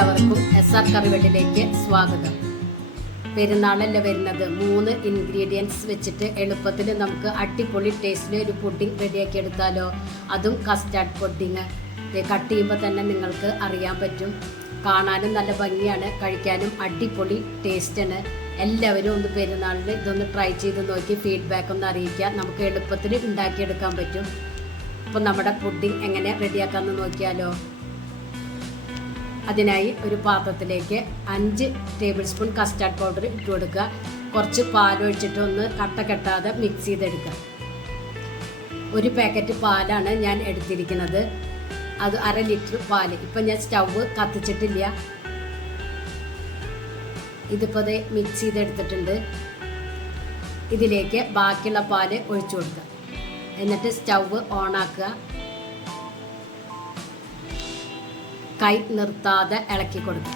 എല്ലാവർക്കും SR കറിവെട്ടിലേക്ക് സ്വാഗതം. പെരുന്നാളല്ലേ വരുന്നത്. 3 ഇൻഗ്രീഡിയൻസ് വെച്ചിട്ട് എളുപ്പത്തിൽ നമുക്ക് അടിപൊളി ടേസ്റ്റിൽ ഒരു പുഡിംഗ് റെഡിയാക്കി എടുത്താലോ. അതും കസ്റ്റാർഡ് പുഡിംഗ്. കട്ട് ചെയ്യുമ്പോൾ തന്നെ നിങ്ങൾക്ക് അറിയാൻ പറ്റും. കാണാനും നല്ല ഭംഗിയാണ്, കഴിക്കാനും അടിപൊളി ടേസ്റ്റാണ്. എല്ലാവരും ഒന്ന് പെരുന്നാളിൽ ഇതൊന്ന് ട്രൈ ചെയ്ത് നോക്കി ഫീഡ്ബാക്ക് ഒന്ന് അറിയിക്കുക. നമുക്ക് എളുപ്പത്തിൽ ഉണ്ടാക്കിയെടുക്കാൻ പറ്റും. അപ്പോൾ നമ്മുടെ പുഡിംഗ് എങ്ങനെ റെഡിയാക്കാമെന്ന് നോക്കിയാലോ. അതിനായി ഒരു പാത്രത്തിലേക്ക് 5 ടേബിൾ സ്പൂൺ കസ്റ്റാർഡ് പൗഡർ ഇട്ട് കൊടുക്കുക. കുറച്ച് പാലൊഴിച്ചിട്ട് ഒന്ന് കട്ട കെട്ടാതെ മിക്സ് ചെയ്തെടുക്കുക. ഒരു പാക്കറ്റ് പാലാണ് ഞാൻ എടുത്തിരിക്കുന്നത്. അത് 1/2 ലിറ്റർ പാല്. ഇപ്പം ഞാൻ സ്റ്റൗവ് കത്തിച്ചിട്ടില്ല. ഇതിപ്പോൾ അത് മിക്സ് ചെയ്തെടുത്തിട്ടുണ്ട്. ഇതിലേക്ക് ബാക്കിയുള്ള പാല് ഒഴിച്ചു കൊടുക്കുക. എന്നിട്ട് സ്റ്റൗവ് ഓണാക്കുക. കൈ നിർത്താതെ ഇളക്കി കൊടുക്കുക.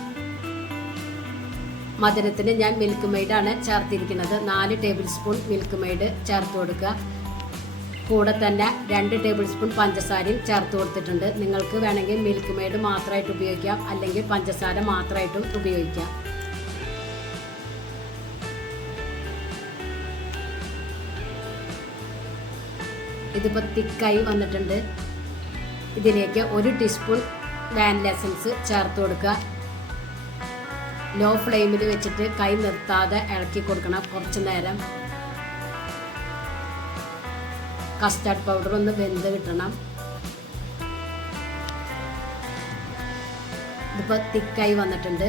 മധുരത്തിന് ഞാൻ മിൽക്ക് മെയ്ഡാണ് ചേർത്തിരിക്കുന്നത്. 4 ടേബിൾ സ്പൂൺ മിൽക്ക് മെയ്ഡ് ചേർത്ത് കൊടുക്കുക. കൂടെ തന്നെ 2 ടേബിൾ സ്പൂൺ പഞ്ചസാരയും ചേർത്ത് കൊടുത്തിട്ടുണ്ട്. നിങ്ങൾക്ക് വേണമെങ്കിൽ മിൽക്ക് മെയ്ഡ് മാത്രമായിട്ട് ഉപയോഗിക്കാം, അല്ലെങ്കിൽ പഞ്ചസാര മാത്രമായിട്ടും ഉപയോഗിക്കാം. ഇതിപ്പോൾ തിക്കായി വന്നിട്ടുണ്ട്. ഇതിലേക്ക് 1 ടീസ്പൂൺ വാനില എസൻസ് ചേർത്ത് കൊടുക്കുക. ലോ ഫ്ലെയിമിൽ വെച്ചിട്ട് കൈ നിർത്താതെ ഇളക്കി കൊടുക്കണം കുറച്ച് നേരം. കസ്റ്റാർഡ് പൗഡർ ഒന്ന് വെന്ത് കിട്ടണം. ഇതിപ്പോൾ തിക്കായി വന്നിട്ടുണ്ട്.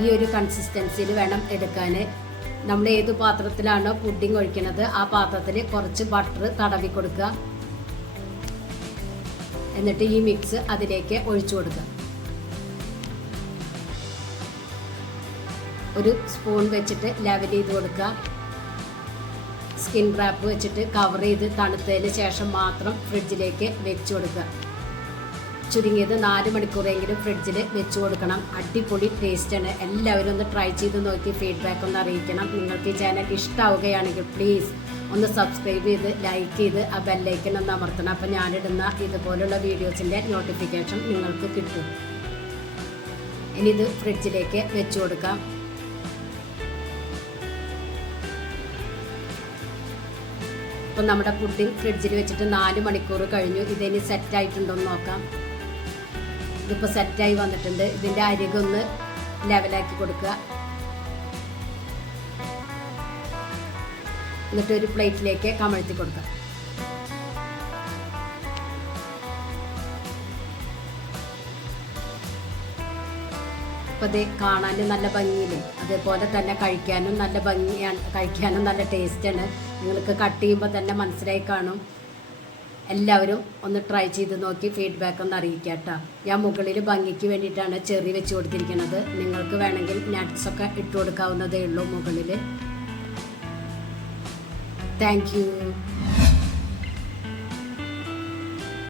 ഈ ഒരു കൺസിസ്റ്റൻസിയിൽ വേണം എടുക്കാൻ. നമ്മൾ ഏത് പാത്രത്തിലാണോ പുഡിംഗ് ഒഴിക്കുന്നത് ആ പാത്രത്തിൽ കുറച്ച് ബട്ടർ തടവി കൊടുക്കുക. എന്നിട്ട് ഈ മിക്സ് അതിലേക്ക് ഒഴിച്ചു കൊടുക്കുക. ഒരു സ്പൂൺ വെച്ചിട്ട് ലെവൽ ചെയ്ത് കൊടുക്കുക. സ്കിൻ റാപ്പ് വെച്ചിട്ട് കവർ ചെയ്ത് തണുത്തതിന് ശേഷം മാത്രം ഫ്രിഡ്ജിലേക്ക് വെച്ച് കൊടുക്കുക. ചുരുങ്ങിയത് 4 മണിക്കൂറെങ്കിലും ഫ്രിഡ്ജിൽ വെച്ച് കൊടുക്കണം. അടിപൊളി ടേസ്റ്റാണ്. എല്ലാവരും ഒന്ന് ട്രൈ ചെയ്ത് നോക്കി ഫീഡ്ബാക്ക് ഒന്ന് അറിയിക്കണം. നിങ്ങൾക്ക് ഈ ചാനൽ ഇഷ്ടമാവുകയാണെങ്കിൽ പ്ലീസ് ഒന്ന് സബ്സ്ക്രൈബ് ചെയ്ത് ലൈക്ക് ചെയ്ത് ആ ബെല്ലൈക്കൺ ഒന്ന് അമർത്തണം. അപ്പോൾ ഞാനിടുന്ന ഇതുപോലുള്ള വീഡിയോസിൻ്റെ നോട്ടിഫിക്കേഷൻ നിങ്ങൾക്ക് കിട്ടും. ഇനി ഇത് ഫ്രിഡ്ജിലേക്ക് വെച്ച് കൊടുക്കാം. അപ്പോൾ നമ്മുടെ പുഡിംഗ് ഫ്രിഡ്ജിൽ വെച്ചിട്ട് 4 മണിക്കൂർ കഴിഞ്ഞു. ഇതിനി സെറ്റായിട്ടുണ്ടോ എന്ന് നോക്കാം. ഇതിപ്പോൾ സെറ്റായി വന്നിട്ടുണ്ട്. ഇതിൻ്റെ അരികൊന്ന് ലെവലാക്കി കൊടുക്കുക. എന്നിട്ട് ഒരു പ്ലേറ്റിലേക്ക് കമഴ്ത്തി കൊടുക്കുക. അപ്പോൾ ഇത് കാണാൻ നല്ല ഭംഗിയില്ലേ, അതേപോലെ തന്നെ കഴിക്കാനും നല്ല ഭംഗിയാണ്, കഴിക്കാനും നല്ല ടേസ്റ്റാണ്. നിങ്ങൾക്ക് കട്ട് ചെയ്യുമ്പോൾ തന്നെ മനസ്സിലായി കാണും. എല്ലാവരും ഒന്ന് ട്രൈ ചെയ്ത് നോക്കി ഫീഡ്ബാക്ക് ഒന്ന് അറിയിക്കുക കേട്ടോ. ഞാൻ മുകളിൽ ഭംഗിക്ക് വേണ്ടിയിട്ടാണ് ചെറി വെച്ച് കൊടുത്തിരിക്കുന്നത്. നിങ്ങൾക്ക് വേണമെങ്കിൽ നട്ട്സൊക്കെ ഇട്ട് കൊടുക്കാവുന്നതേ ഉള്ളൂ മുകളിൽ. Thank you.